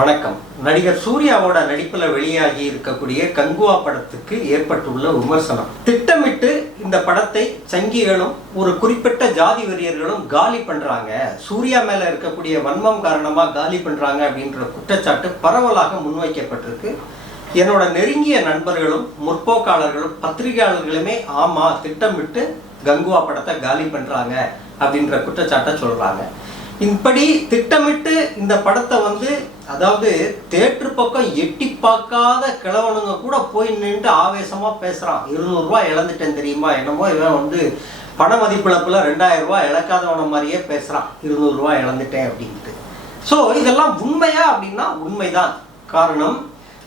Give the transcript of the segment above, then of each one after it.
வணக்கம். நடிகர் சூர்யாவோட நடிப்பில் வெளியாகி இருக்கக்கூடிய கங்குவா படத்துக்கு ஏற்பட்டுள்ள விமர்சனம். திட்டமிட்டு இந்த படத்தை சங்கிகளும் ஒரு குறிப்பிட்ட ஜாதி வெறியர்களும் காலி பண்றாங்க. சூர்யா மேல இருக்கக்கூடிய வன்மம் காரணமா காலி பண்றாங்க அப்படின்ற குற்றச்சாட்டு பரவலாக முன்வைக்கப்பட்டிருக்கு. என்னோட நெருங்கிய நண்பர்களும் முற்போக்காளர்களும் பத்திரிகையாளர்களுமே ஆமா திட்டமிட்டு கங்குவா படத்தை காலி பண்றாங்க அப்படின்ற குற்றச்சாட்டை சொல்றாங்க. இப்படி திட்டமிட்டு இந்த படத்தை வந்து அதாவது தேட்டர் பக்கம் எட்டி பார்க்காத கிழவனுங்க கூட போய் நின்று ஆவேசமா பேசுறான். இருநூறுவா இழந்துட்டேன் தெரியுமா? என்னமோ இவன் வந்து பண மதிப்பிழப்புல ரெண்டாயிரம் ரூபாய் இழக்காதவன மாதிரியே பேசுறான். இருநூறுவா இழந்துட்டேன் அப்படின்ட்டு. ஸோ இதெல்லாம் உண்மையா அப்படின்னா உண்மைதான். காரணம்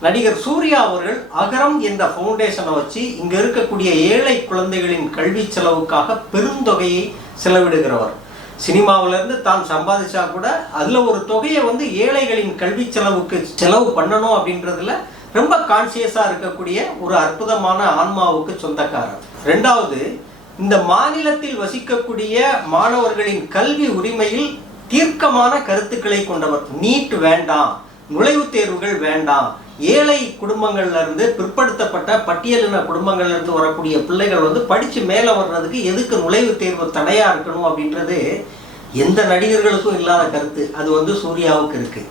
நடிகர் சூர்யா அவர்கள் அகரம் என்ற ஃபவுண்டேஷனை வச்சு இங்கே இருக்கக்கூடிய ஏழை குழந்தைகளின் கல்வி செலவுக்காக பெருந்தொகையை செலவிடுகிறவர். சினிமாவிலேருந்து தான் சம்பாதிச்சா கூட அதில் ஒரு தொகையை வந்து ஏழைகளின் கல்வி செலவுக்கு செலவு பண்ணணும் அப்படின்றதுல ரொம்ப கான்சியஸாக இருக்கக்கூடிய ஒரு அற்புதமான ஆன்மாவுக்கு சொந்தக்காரர். ரெண்டாவது இந்த மாநிலத்தில் வசிக்கக்கூடிய மாணவர்களின் கல்வி உரிமையில் தீர்க்கமான கருத்துக்களை கொண்டவர். நீட் வேண்டாம். நுழைவுத் தேர்வுகள் வேண்டாம். ஏழை குடும்பங்கள்ல இருந்து பிற்படுத்தப்பட்ட பட்டியலின குடும்பங்கள்ல இருந்து வரக்கூடிய பிள்ளைகள் வந்து படிச்சு மேலே வர்றதுக்கு எதுக்கு நுழைவுத் தேர்வு தடையா இருக்கணும் அப்படின்றது எந்த நடிகர்களுக்கும் இல்லாத கருத்து. அது வந்து சூர்யாவுக்கு இருக்கு.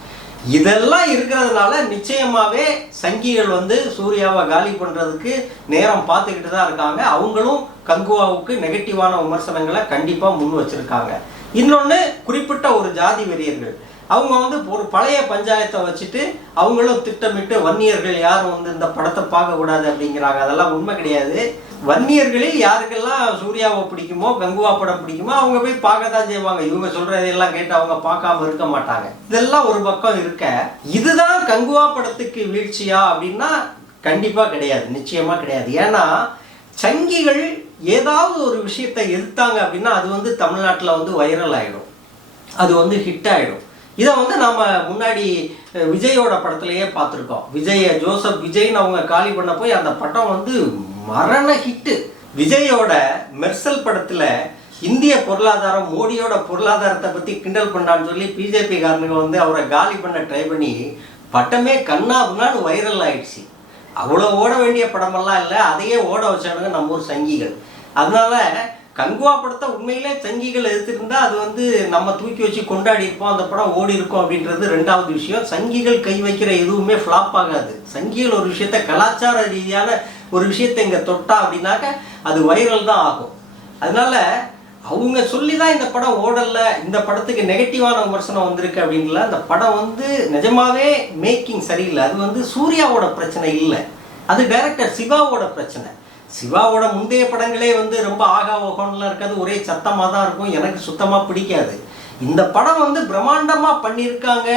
இதெல்லாம் இருக்கிறதுனால நிச்சயமாவே சங்கிகள் வந்து சூர்யாவை காலி பண்றதுக்கு நேரம் பார்த்துக்கிட்டு தான் இருக்காங்க. அவங்களும் கங்குவாவுக்கு நெகட்டிவான விமர்சனங்களை கண்டிப்பா முன் வச்சிருக்காங்க. இன்னொன்று குறிப்பிட்ட ஒரு ஜாதி வெறியர்கள். அவங்க வந்து ஒரு பழைய பஞ்சாயத்தை வச்சுட்டு அவங்களும் திட்டமிட்டு வன்னியர்கள் யாரும் வந்து இந்த படத்தை பார்க்கக்கூடாது அப்படிங்கிறாங்க. அதெல்லாம் உண்மை கிடையாது. வன்னியர்களில் யாருக்கெல்லாம் சூர்யாவை பிடிக்குமோ கங்குவா படம் பிடிக்குமோ அவங்க போய் பார்க்க தான் செய்வாங்க. இவங்க சொல்றதையெல்லாம் கேட்டு அவங்க பார்க்காம இருக்க மாட்டாங்க. இதெல்லாம் ஒரு பக்கம் இருக்க இதுதான் கங்குவா படத்துக்கு வீழ்ச்சியா அப்படின்னா கண்டிப்பா கிடையாது. நிச்சயமா கிடையாது. ஏன்னா சங்கிகள் ஏதாவது ஒரு விஷயத்தை எதிர்த்தாங்க அப்படின்னா அது வந்து தமிழ்நாட்டில் வந்து வைரல் ஆயிடும். அது வந்து ஹிட் ஆயிடும். இதை வந்து நாம் முன்னாடி விஜயோட படத்திலேயே பார்த்துருக்கோம். விஜய ஜோசப் விஜய்னு அவங்க காலி பண்ண போய் அந்த படம் வந்து மரண ஹிட்டு. விஜயோட மெர்சல் படத்தில் இந்திய பொருளாதாரம் மோடியோட பொருளாதாரத்தை பற்றி கிண்டல் பண்ணான்னு சொல்லி பிஜேபி காரனுங்க வந்து அவரை காலி பண்ண ட்ரை பண்ணி பட்டமே கண்ணாபுனான்னு வைரல் ஆயிடுச்சு. அவ்வளோ ஓட வேண்டிய படமெல்லாம் இல்லை அதையே ஓட வச்சானுங்க நம்ம ஊர் சங்கிகள். அதனால கங்குவா படத்தை உண்மையிலே சங்கிகள் எடுத்திருந்தா அது வந்து நம்ம தூக்கி வச்சு கொண்டாடி இருப்போம் அந்த படம் ஓடி இருக்கும் அப்படின்றது ரெண்டாவது விஷயம். சங்கிகள் கை வைக்கிற எதுவுமே ஃப்ளாப் ஆகாது. சங்கிகள் ஒரு விஷயத்த கலாச்சார ரீதியான ஒரு விஷயத்தை இங்கே தொட்டா அப்படின்னாக்க அது வைரல் தான் ஆகும். அதனால அவங்க சொல்லி தான் இந்த படம் ஓடல இந்த படத்துக்கு நெகட்டிவான விமர்சனம் வந்திருக்கு அப்படின்ல அந்த படம் வந்து நிஜமாவே மேக்கிங் சரியில்லை. அது வந்து சூர்யாவோட பிரச்சனை இல்லை. அது டைரக்டர் சிவாவோட பிரச்சனை. சிவாவோட முந்தைய படங்களே வந்து ரொம்ப ஆகா ஓகோன்லாம் இருக்காது. ஒரே சத்தமாக தான் இருக்கும். எனக்கு சுத்தமாக பிடிக்காது. இந்த படம் வந்து பிரம்மாண்டமாக பண்ணியிருக்காங்க.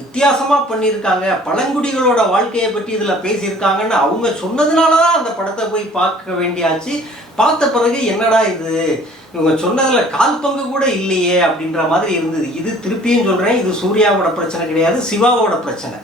வித்தியாசமாக பண்ணியிருக்காங்க. பழங்குடிகளோட வாழ்க்கையை பற்றி இதில் பேசியிருக்காங்கன்னு அவங்க சொன்னதுனால தான் அந்த படத்தை போய் பார்க்க வேண்டியாச்சு. பார்த்த பிறகு என்னடா இது? இவங்க சொன்னதில் கால் பங்கு கூட இல்லையே அப்படின்ற மாதிரி இருந்தது. இது திருப்பியும் சொல்கிறேன் இது சூர்யாவோட பிரச்சனை கிடையாது சிவாவோட பிரச்சனை.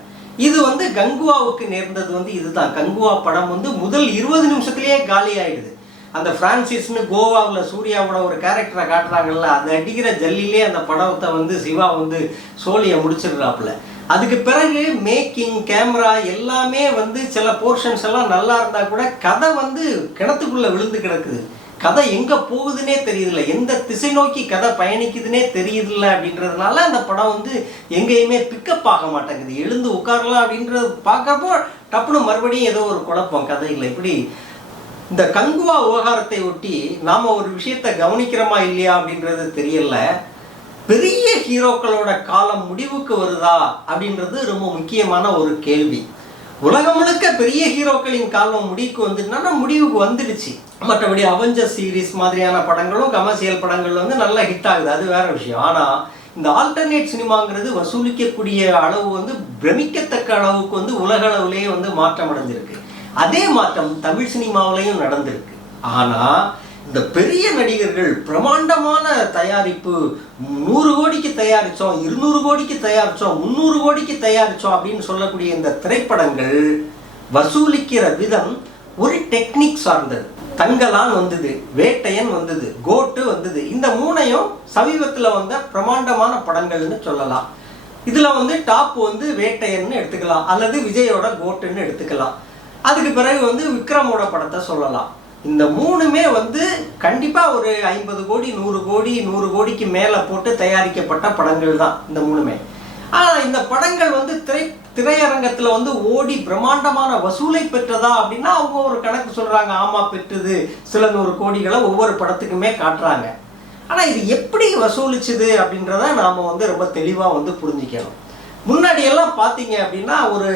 இது வந்து கங்குவாவுக்கு நேர்ந்தது வந்து இதுதான். கங்குவா படம் வந்து முதல் இருபது நிமிஷத்துலேயே காலி ஆயிடுது. அந்த பிரான்சிஸ்னு கோவாவில் சூர்யாவோட ஒரு கேரக்டரை காட்டுறாங்கல்ல அது அடிக்கிற ஜல்லிலே அந்த படத்தை வந்து சிவா வந்து சோழியை முடிச்சிடுறாப்புல. அதுக்கு பிறகு மேக்கிங் கேமரா எல்லாமே வந்து சில போர்ஷன்ஸ் எல்லாம் நல்லா இருந்தால் கூட கதை வந்து கிணத்துக்குள்ளே விழுந்து கிடக்குது. கதை எங்க போகுதுன்னே தெரியுதுல்ல. எந்த திசை நோக்கி கதை பயணிக்குதுன்னே தெரியுதுல்ல அப்படின்றதுனால அந்த படம் வந்து எங்கேயுமே பிக்கப் ஆக மாட்டேங்குது. எழுந்து உட்காரலாம் அப்படின்றது பார்க்கப்போ டப்புனு மறுபடியும் ஏதோ ஒரு குழப்பம் கதையில் இப்படி இந்த கங்குவா விவகாரத்தை ஒட்டி நாம ஒரு விஷயத்தை கவனிக்கிறோமா இல்லையா அப்படின்றது தெரியல. பெரிய ஹீரோக்களோட காலம் முடிவுக்கு வருதா அப்படின்றது ரொம்ப முக்கியமான ஒரு கேள்வி. உலகம் முழுக்க பெரிய ஹீரோக்களின் காலம் முடிவுக்கு வந்துட்டுனா முடிவுக்கு வந்துடுச்சு. மற்றபடி அவெஞ்சர் சீரிஸ் மாதிரியான படங்களும் கமர்ஷியல் படங்கள் வந்து நல்லா ஹிட் ஆகுது. அது வேற விஷயம். ஆனால் இந்த ஆல்டர்னேட் சினிமாங்கிறது வசூலிக்கக்கூடிய அளவு வந்து பிரமிக்கத்தக்க அளவுக்கு வந்து உலக அளவுலேயே வந்து மாற்றம் அடைஞ்சிருக்கு அதே மாற்றம் தமிழ் சினிமாவிலையும் நடந்திருக்கு. ஆனால் இந்த பெரிய நடிகர்கள் பிரமாண்டமான தயாரிப்பு நூறு கோடிக்கு தயாரித்தோம் இருநூறு கோடிக்கு தயாரித்தோம் முந்நூறு கோடிக்கு தயாரித்தோம் அப்படின்னு சொல்லக்கூடிய இந்த திரைப்படங்கள் வசூலிக்கிற விதம் ஒரு டெக்னிக் சார்ந்தது. தங்கலான் வந்தது வேட்டையன் வந்தது கோட்டு வந்தது. இந்த மூணையும் சமீபத்தில் வந்த பிரமாண்டமான படங்கள்னு சொல்லலாம். இதில் வந்து டாப் வந்து வேட்டையன்னு எடுத்துக்கலாம் அல்லது விஜயோட கோட்டுன்னு எடுத்துக்கலாம். அதுக்கு பிறகு வந்து விக்ரமோட படத்தை சொல்லலாம். இந்த மூணுமே வந்து கண்டிப்பாக ஒரு ஐம்பது கோடி நூறு கோடி நூறு கோடிக்கு மேலே போட்டு தயாரிக்கப்பட்ட படங்கள் தான் இந்த மூணுமே. ஆனால் இந்த படங்கள் வந்து திரை திரையரங்கத்தில் வந்து ஓடி பிரம்மாண்டமான வசூலை பெற்றதா அப்படின்னா அவங்க ஒரு கணக்கு சொல்கிறாங்க ஆமாம் பெற்றது சில நூறு கோடிகளை ஒவ்வொரு படத்துக்குமே காட்டுறாங்க. ஆனால் இது எப்படி வசூலிச்சுது அப்படின்றத நாம் வந்து ரொம்ப தெளிவாக வந்து புரிஞ்சுக்கணும். முன்னாடி எல்லாம் பார்த்தீங்க அப்படின்னா ஒரு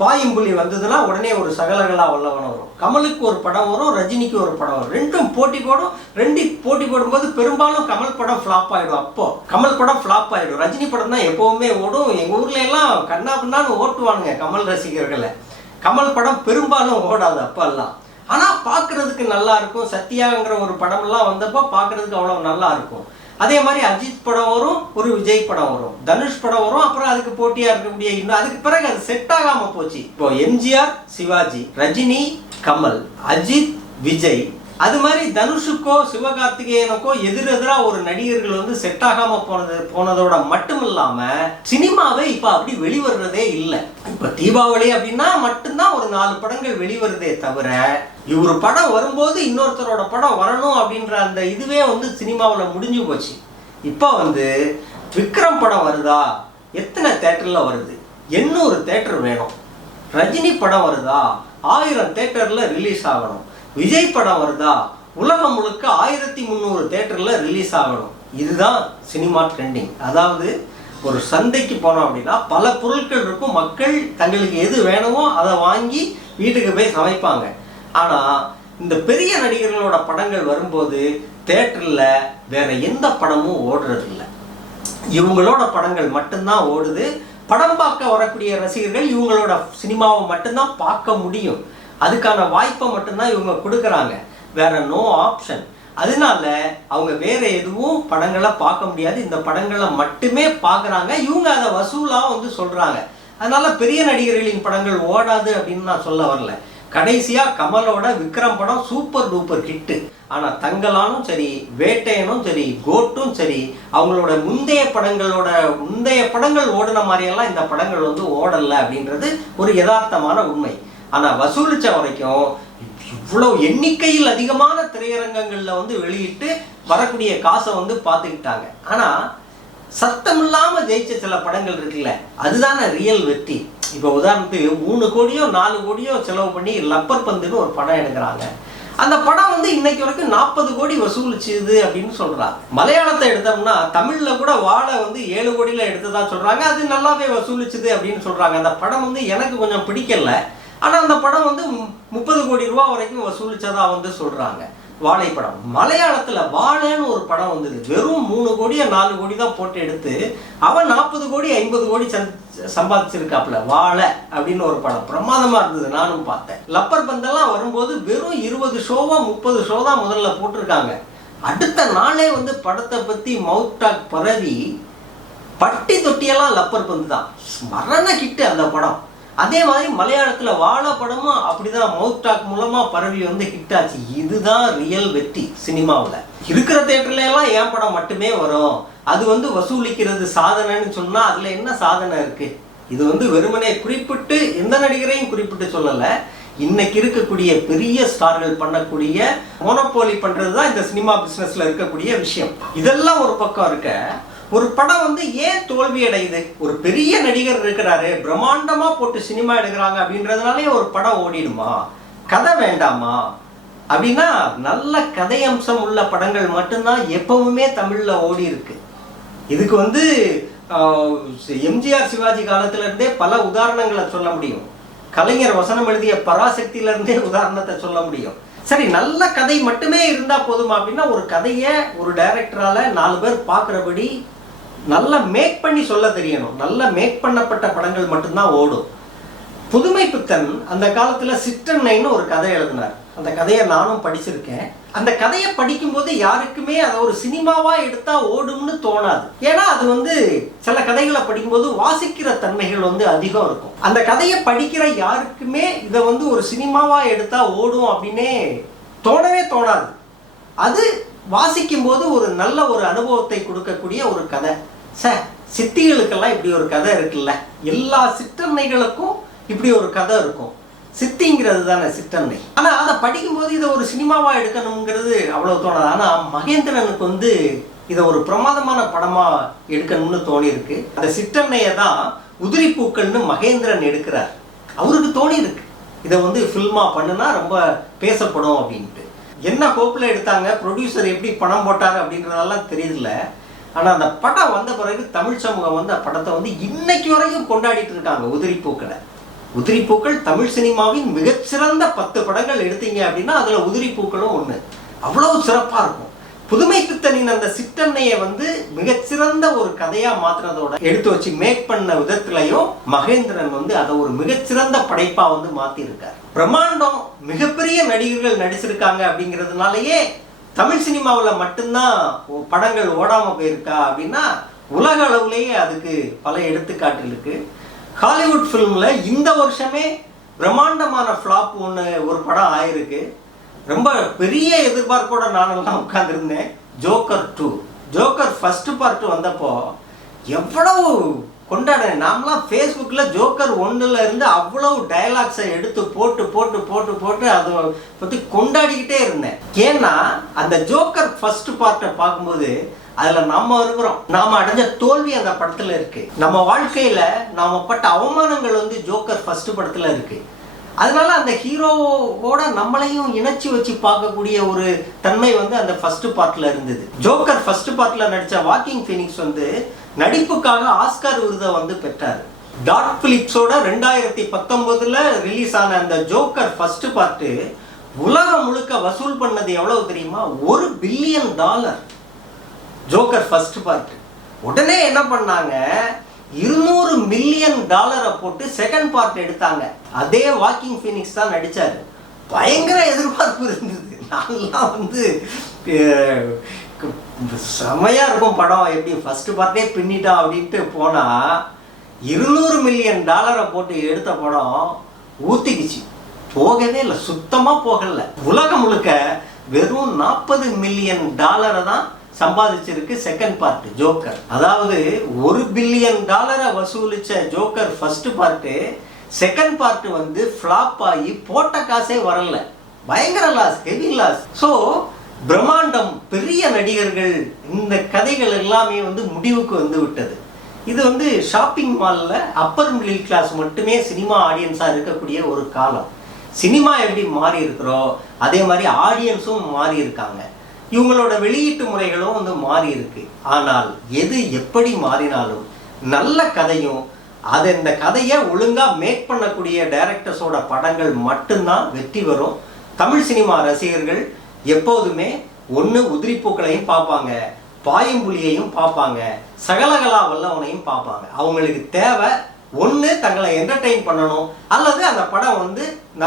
பாயும்புலி வந்ததுன்னா உடனே ஒரு சகலகலா வல்லவன் வரும். கமலுக்கு ஒரு படம் வரும் ரஜினிக்கு ஒரு படம் வரும். ரெண்டும் போட்டி போடும். ரெண்டு போட்டி போடும்போது பெரும்பாலும் கமல் படம் ஃப்ளாப் ஆயிடும். அப்போ கமல் படம் ஃப்ளாப் ஆயிடும். ரஜினி படம் தான் எப்பவுமே ஓடும். எங்கள் ஊர்ல எல்லாம் கண்ணா பின்னான்னு ஓட்டுவானுங்க கமல் ரசிகர்களை. கமல் படம் பெரும்பாலும் ஓடாது அப்பெல்லாம். ஆனால் பார்க்குறதுக்கு நல்லா இருக்கும். சத்யாங்கிற ஒரு படம்லாம் வந்தப்போ பார்க்கறதுக்கு அவ்வளோ நல்லா இருக்கும். அதே மாதிரி அஜித் படம் வரும் ஒரு விஜய் படம் வரும். தனுஷ் படம் வரும் அப்புறம் அதுக்கு போட்டியா இருக்கக்கூடிய இன்னும் அதுக்கு பிறகு அது செட் ஆகாம போச்சு. இப்போ எம்ஜிஆர் சிவாஜி ரஜினி கமல் அஜித் விஜய். அது மாதிரி தனுஷுக்கோ சிவகார்த்திகேயனுக்கோ எதிரெதிராக ஒரு நடிகர்கள் வந்து செட் ஆகாம போனது போனதோட மட்டும் இல்லாம சினிமாவே இப்ப அப்படி வெளிவர்றதே இல்லை. இப்ப தீபாவளி அப்படின்னா மட்டும்தான் ஒரு நாலு படங்கள் வெளிவருதே தவிர இவர் படம் வரும்போது இன்னொருத்தரோட படம் வரணும் அப்படின்ற அந்த இதுவே வந்து சினிமாவில் முடிஞ்சு போச்சு. இப்போ வந்து விக்ரம் படம் வருதா? எத்தனை தேட்டரில் வருது? எண்ணூறு தேட்டர் வேணும். ரஜினி படம் வருதா? ஆயிரம் தேட்டரில் ரிலீஸ் ஆகணும். விஜய் படம் வருதா? உலகம் முழுக்க ஆயிரத்தி முந்நூறு தேட்டரில் ரிலீஸ் ஆகணும். இதுதான் சினிமா ட்ரெண்டிங் அதாவது ஒரு சந்தைக்கு போனோம் அப்படின்னா பல பொருட்கள் இருக்கும். மக்கள் தங்களுக்கு எது வேணுமோ அதை வாங்கி வீட்டுக்கு போய் சமைப்பாங்க. ஆனால் இந்த பெரிய நடிகர்களோட படங்கள் வரும்போது தேட்டரில் வேற எந்த படமும் ஓடுறதில்ல. இவங்களோட படங்கள் மட்டும்தான் ஓடுது. படம் பார்க்க வரக்கூடிய ரசிகர்கள் இவங்களோட சினிமாவை மட்டும்தான் பார்க்க முடியும். அதுக்கான வாய்ப்பை மட்டும்தான் இவங்க கொடுக்குறாங்க. வேற நோ ஆப்ஷன் அதனால அவங்க வேற எதுவும் படங்களை பார்க்க முடியாது. இந்த படங்களை மட்டுமே பார்க்குறாங்க. இவங்க அதை வசூலாக வந்து சொல்கிறாங்க அதனால பெரிய நடிகர்களின் படங்கள் ஓடாது அப்படின்னு நான் சொல்ல வரல. கடைசியாக கமலோட விக்ரம் படம் சூப்பர் டூப்பர் ஹிட்டு ஆனால் தங்கலானும் சரி வேட்டையனும் சரி கோட்டும் சரி அவங்களோட முந்தைய படங்களோட முந்தைய படங்கள் ஓடின மாதிரியெல்லாம் இந்த படங்கள் வந்து ஓடலை அப்படின்றது ஒரு யதார்த்தமான உண்மை. ஆனால் வசூலித்த வரைக்கும் இவ்வளோ எண்ணிக்கையில் அதிகமான திரையரங்கங்களில் வந்து வெளியிட்டு வரக்கூடிய காசை வந்து பார்த்துக்கிட்டாங்க. ஆனால் சத்தம் இல்லாமல் ஜெயிச்ச சில படங்கள் இருக்குல்ல அதுதானே ரியல் வெற்றி. இப்போ உதாரணத்துக்கு மூணு கோடியோ நாலு கோடியோ செலவு பண்ணி லப்பர் பந்துன்னு ஒரு படம் எடுக்கிறாங்க. அந்த படம் வந்து இன்னைக்கு வரைக்கும் நாற்பது கோடி வசூலிச்சுது அப்படின்னு சொல்கிறாங்க மலையாளத்தை எடுத்தோம்னா தமிழில் கூட வாழை வந்து ஏழு கோடியில் எடுத்ததா சொல்கிறாங்க அது நல்லாவே வசூலிச்சுது அப்படின்னு சொல்கிறாங்க அந்த படம் வந்து எனக்கு கொஞ்சம் பிடிக்கல. ஆனால் அந்த படம் வந்து முப்பது கோடி ரூபா வரைக்கும் வசூலிச்சதா வந்து சொல்கிறாங்க வாழை படம் மலையாளத்தில் வாழைன்னு ஒரு படம் வந்தது. வெறும் மூணு கோடியோ நாலு கோடி தான் போட்டு எடுத்து அவன் நாற்பது கோடி ஐம்பது கோடி சம்பாதிச்சிருக்காப்புல. வாழை அப்படின்னு ஒரு படம். பிரமாதமாக இருந்தது நானும் பார்த்தேன். லப்பர் பந்தெல்லாம் வரும்போது வெறும் இருபது ஷோவா முப்பது ஷோ தான் முதல்ல போட்டிருக்காங்க. அடுத்த நாளே வந்து படத்தை பற்றி மவுத் டாக் பரவி பட்டி தொட்டியெல்லாம் லப்பர் பந்து தான். மரண ஹிட்டு அந்த படம். அதே மாதிரி மலையாளத்தில் வாழ படமும் அப்படிதான் மவுத் டாக் மூலமா பரவி வந்து ஹிட் ஆச்சு. இதுதான் ரியல் வெற்றி சினிமாவில். இருக்கிற தேட்டர்ல எல்லாம் என் படம் மட்டுமே வரும். அது வந்து வசூலிக்கிறது சாதனைன்னு சொன்னா அதுல என்ன சாதனை இருக்கு? இது வந்து வெறுமனே குறிப்பிட்டு எந்த நடிகரையும் குறிப்பிட்டு சொல்லலை. இன்னைக்கு இருக்கக்கூடிய பெரிய ஸ்டார்கள் பண்ணக்கூடிய மோனோபோலி பண்றது தான் இந்த சினிமா பிசினஸ்ல இருக்கக்கூடிய விஷயம். இதெல்லாம் ஒரு பக்கம் இருக்க ஒரு படம் வந்து ஏன் தோல்வி அடையுது ஒரு பெரிய நடிகர் இருக்கிறாரு பிரம்மாண்டமா போட்டு சினிமா எடுக்கிறாங்க அப்படின்றதுனாலே ஒரு படம் ஓடிடுமா? கதை வேண்டாமா? அப்படின்னா நல்ல கதை அம்சம் உள்ள படங்கள் மட்டும்தான் எப்பவுமே தமிழ்ல ஓடி இருக்கு இதுக்கு வந்து எம்ஜிஆர் சிவாஜி காலத்துல இருந்தே பல உதாரணங்களை சொல்ல முடியும். கலைஞர் வசனம் எழுதிய பராசக்தியில இருந்தே உதாரணத்தை சொல்ல முடியும். சரி நல்ல கதை மட்டுமே இருந்தா போதுமா அப்படின்னா ஒரு கதையை ஒரு டைரக்டரால நாலு பேர் பார்க்குறபடி நல்லா மேக் பண்ணி சொல்ல தெரியணும். நல்லா மேக் பண்ணப்பட்ட படங்கள் மட்டும்தான் ஓடும். புதுமை அந்த காலத்தில் சிற்றன்னைன்னு ஒரு கதை எழுதினார். அந்த கதையை நானும் படிச்சிருக்கேன். அந்த கதையை படிக்கும்போது யாருக்குமே அதை ஒரு சினிமாவாக எடுத்தால் ஓடும்னு தோணாது. ஏன்னா அது வந்து சில கதைகளை படிக்கும்போது வாசிக்கிற தன்மைகள் வந்து அதிகம் இருக்கும். அந்த கதையை படிக்கிற யாருக்குமே இதை வந்து ஒரு சினிமாவாக எடுத்தால் ஓடும் அப்படின்னே தோணவே தோணாது. அது வாசிக்கும் போது ஒரு நல்ல ஒரு அனுபவத்தை கொடுக்கக்கூடிய ஒரு கதை. சார் சித்திகளுக்கெல்லாம் இப்படி ஒரு கதை இருக்குல்ல. எல்லா சிற்றன்னைகளுக்கும் இப்படி ஒரு கதை இருக்கும். சித்திங்கிறது தானே சிற்றன்னை. ஆனால் அதை படிக்கும்போது இதை ஒரு சினிமாவாக எடுக்கணுங்கிறது அவ்வளோ தோணாது. ஆனால் மகேந்திரனுக்கு வந்து இதை ஒரு பிரமாதமான படமாக எடுக்கணும்னு தோணியிருக்கு. அந்த சிற்றன்னையை தான் உதிரி பூக்கள்னு மகேந்திரன் எடுக்கிறார். அவருக்கு தோணியிருக்கு. இதை வந்து ஃபில்மாக பண்ணுனா ரொம்ப பேசப்படும் அப்படின்ட்டு. என்ன கோப்பில் எடுத்தாங்க ப்ரொடியூசர் எப்படி பணம் போட்டார் அப்படின்றதெல்லாம் தெரியல ஆனால் அந்த படம் வந்த பிறகு தமிழ் சமூகம் வந்து அந்த படத்தை வந்து இன்னைக்கு வரைக்கும் கொண்டாடிட்டு இருக்காங்க உதிரி பூக்களை. உதிரி பூக்கள் தமிழ் சினிமாவின் மிகச்சிறந்த பத்து படங்கள் எடுத்தீங்க அப்படின்னா அதில் உதிரி பூக்களும் ஒன்று அவ்வளோ சிறப்பாக இருக்கும். புதுமை பித்தனின் அந்த சிற்றன்னையை வந்து மிகச்சிறந்த ஒரு கதையாக மாற்றினதோட எடுத்து வச்சு மேக் பண்ண விதத்துலையும் மகேந்திரன் வந்து அதை ஒரு மிகச்சிறந்த படைப்பாக வந்து மாற்றிருக்கார் பிரம்மாண்டம் மிகப்பெரிய நடிகர்கள் நடிச்சிருக்காங்க அப்படிங்கிறதுனாலயே தமிழ் சினிமாவில் மட்டும்தான் படங்கள் ஓடாமல் போயிருக்கா அப்படின்னா உலக அளவுலேயே அதுக்கு பல எடுத்துக்காட்டு இருக்கு. ஹாலிவுட் ஃபிலிமில் இந்த வருஷமே பிரம்மாண்டமான ஃப்ளாப் ஒன்று ஒரு படம் ஆயிருக்கு. ரொம்ப பெரிய எதிர்பார்ப்போட நானெல்லாம் உட்காந்துருந்தேன் Joker two. Joker first part வந்தப்போ எவ்வளவு கொண்டாடினேன் நாமெல்லாம் ஃபேஸ்புக்கில் ஜோக்கர் ஒன்றுல இருந்து அவ்வளவு டயலாக்ஸை எடுத்து போட்டு போட்டு போட்டு போட்டு அதை பற்றி கொண்டாடிக்கிட்டே இருந்தேன். ஏன்னா அந்த ஜோக்கர் ஃபர்ஸ்ட் பார்ட்டை பார்க்கும்போது அதில் நம்ம இருக்கிறோம். நாம் அடைஞ்ச தோல்வி அந்த படத்தில் இருக்குது நம்ம வாழ்க்கையில் நாம் பட்ட அவமானங்கள் வந்து ஜோக்கர் ஃபர்ஸ்ட் படத்தில் இருக்குது அதனால அந்த ஹீரோவோட நம்மளையும் இணைச்சி வச்சு பார்க்கக்கூடிய ஒரு தன்மை வந்து அந்த ஃபர்ஸ்ட் பார்ட்டில் இருந்தது. ஜோக்கர் ஃபர்ஸ்ட் பார்ட்டில் நடித்த வாக்கிங் ஃபீனிக்ஸ் வந்து நடிப்புக்காக ஆஸ்கார் விருதை வந்து பெற்றார். டாட் பிலிப்ஸோட ரெண்டாயிரத்தி பத்தொன்பதுல ரிலீஸ் ஆன அந்த ஜோக்கர் ஃபர்ஸ்ட் பார்ட்டு உலகம் முழுக்க வசூல் பண்ணது எவ்வளவு தெரியுமா? ஒரு billion dollar Joker first part உடனே என்ன பண்ணாங்க? இருநூறு மில்லியன் டாலரை போட்டு செகண்ட் பார்ட் எடுத்தாங்க. அதே வாக்கிங் ஃபினிக்ஸ் தான் நடிச்சாரு. பயங்கர எதிர்பார்ப்பு இருந்தது. நான்லாம் வந்து செமையாக இருக்கும் படம். எப்படி ஃபஸ்ட்டு பார்ட்டே பின்னிட்டா அப்படின்ட்டு போனால் இருநூறு மில்லியன் டாலரை போட்டு எடுத்த படம் ஊற்றிக்குச்சு போகவே இல்லை சுத்தமாக போகல. உலகம் முழுக்க வெறும் நாற்பது மில்லியன் டாலரை தான் சம்பாதிச்சிருக்கு செகண்ட் பார்ட் ஜோக்கர் அதாவது ஒரு பில்லியன் டாலரை வசூலித்த Joker first part second part வந்து ஃப்ளாப் ஆகி போட்ட காசே வரல. பயங்கர லாஸ் ஹெவி லாஸ் ஸோ பிரம்மாண்டம் பெரிய நடிகர்கள் இந்த கதைகள் எல்லாமே வந்து முடிவுக்கு வந்து விட்டது. இது வந்து ஷாப்பிங் மாலில் அப்பர் மிடில் கிளாஸ் மட்டுமே சினிமா ஆடியன்ஸாக இருக்கக்கூடிய ஒரு காலம். சினிமா எப்படி மாறி இருக்கிறோ அதே மாதிரி ஆடியன்ஸும் மாறி இருக்காங்க. இவங்களோட வெளியீட்டு முறைகளும் வந்து மாறி இருக்கு. ஆனால் எது எப்படி மாறினாலும் நல்ல கதையும் அது இந்த கதையை ஒழுங்காக மேக் பண்ணக்கூடிய டைரக்டர்ஸோட படங்கள் மட்டும்தான் வெற்றி வரும் தமிழ் சினிமா ரசிகர்கள் எப்போதுமே ஒன்று உதிரிப்பூக்களையும் பார்ப்பாங்க பாயும்புலியையும் பார்ப்பாங்க சகலகலா வல்லவனையும் பார்ப்பாங்க. அவங்களுக்கு தேவை ஒன்று தங்களை என்டர்டெயின் பண்ணணும் அல்லது அந்த படம் வந்து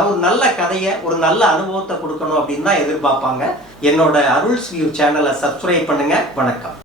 ஒரு நல்ல கதையை ஒரு நல்ல அனுபவத்தை கொடுக்கணும் அப்படின்னு தான் எதிர்பார்ப்பாங்க. என்னோட அருள்ஸ் வியூ சேனலை சப்ஸ்கிரைப் பண்ணுங்க. வணக்கம்.